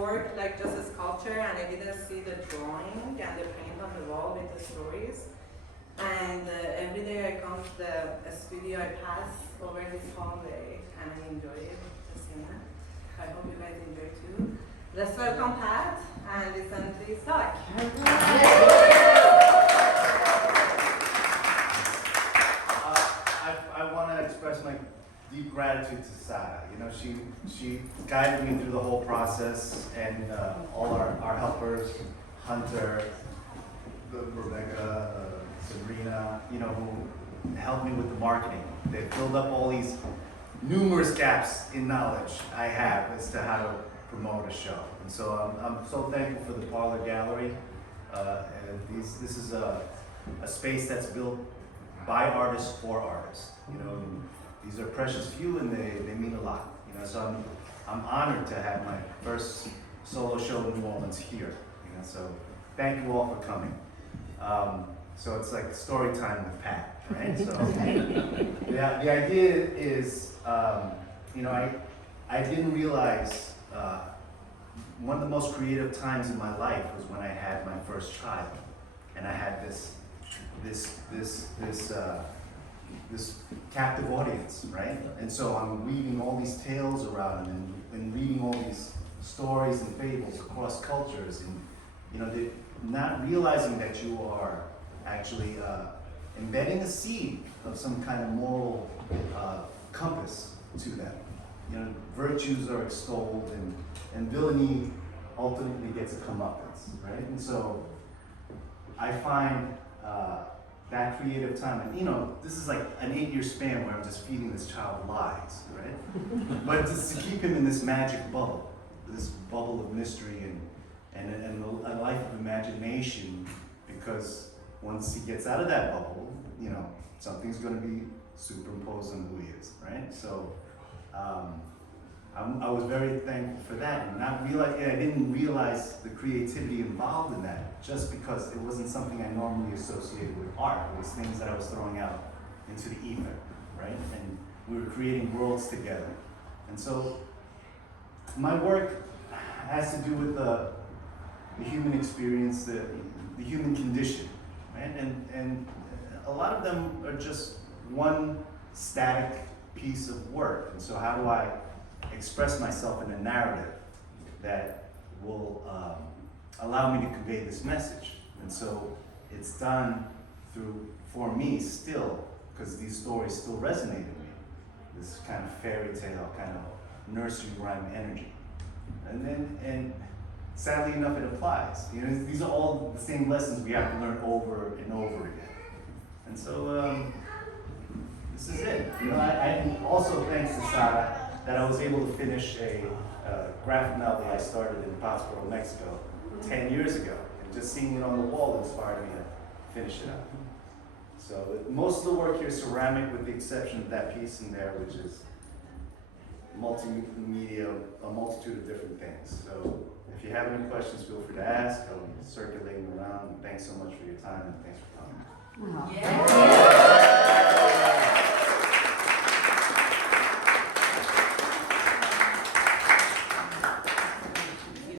work like just a sculpture, and I didn't see the drawing and the paint on the wall with the stories. And every day I come to the studio, I pass over this hallway, and I enjoy it, the cinema. I hope you guys enjoy too. Let's welcome Pat and listen to his talk. I want to express my deep gratitude to Sarah. You know, she guided me through the whole process, and all our helpers, Hunter, Rebecca, Sabrina, you know, who helped me with the marketing. They filled up all these numerous gaps in knowledge I have as to how to promote a show. And so I'm so thankful for the Parlour Gallery. And this is a space that's built by artists for artists. You know, these are precious few, and they mean a lot. You know, so I'm honored to have my first solo show in New Orleans here. You know, so thank you all for coming. So it's like story time with Pat, right? So the idea is, you know, I didn't realize one of the most creative times in my life was when I had my first child, and I had this captive audience, right? And so I'm weaving all these tales around and reading all these stories and fables across cultures, and you know, not realizing that you are actually embedding a seed of some kind of moral compass to them. You know, virtues are extolled, and villainy ultimately gets a comeuppance, right? And so I find that creative time, and you know, this is like an 8-year span where I'm just feeding this child lies, right? But just to keep him in this magic bubble, this bubble of mystery and a life of imagination, because once he gets out of that bubble, you know, something's going to be superimposed on who he is, right? So I was very thankful for that, and I didn't realize the creativity involved in that, just because it wasn't something I normally associated with art. It was things that I was throwing out into the ether, right? And we were creating worlds together. And so my work has to do with the human experience, the human condition, right? And a lot of them are just one static piece of work. And so how do I express myself in a narrative that will allow me to convey this message? And so it's done for me still, because these stories still resonate with me. This kind of fairy tale, kind of nursery rhyme energy. And sadly enough, it applies. You know, these are all the same lessons we have to learn over and over again. And so this is it. You know, I also, thanks to Sara, that I was able to finish a graphic novel I started in Pátzcuaro, Mexico, 10 years ago. And just seeing it on the wall inspired me to finish it up. So most of the work here is ceramic, with the exception of that piece in there, which is multimedia, a multitude of different things. So if you have any questions, feel free to ask. I'll be circulating around. And thanks so much for your time, and thanks for coming. Yeah.